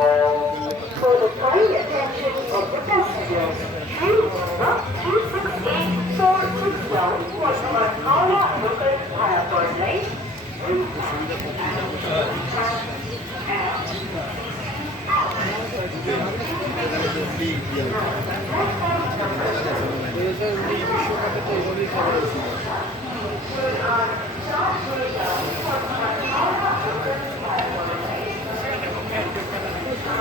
For the kind attention of the passengers, train number 268 was Manala local airport line. বিশ্বকাপে তো এভাবেই খেলা হয়েছিল।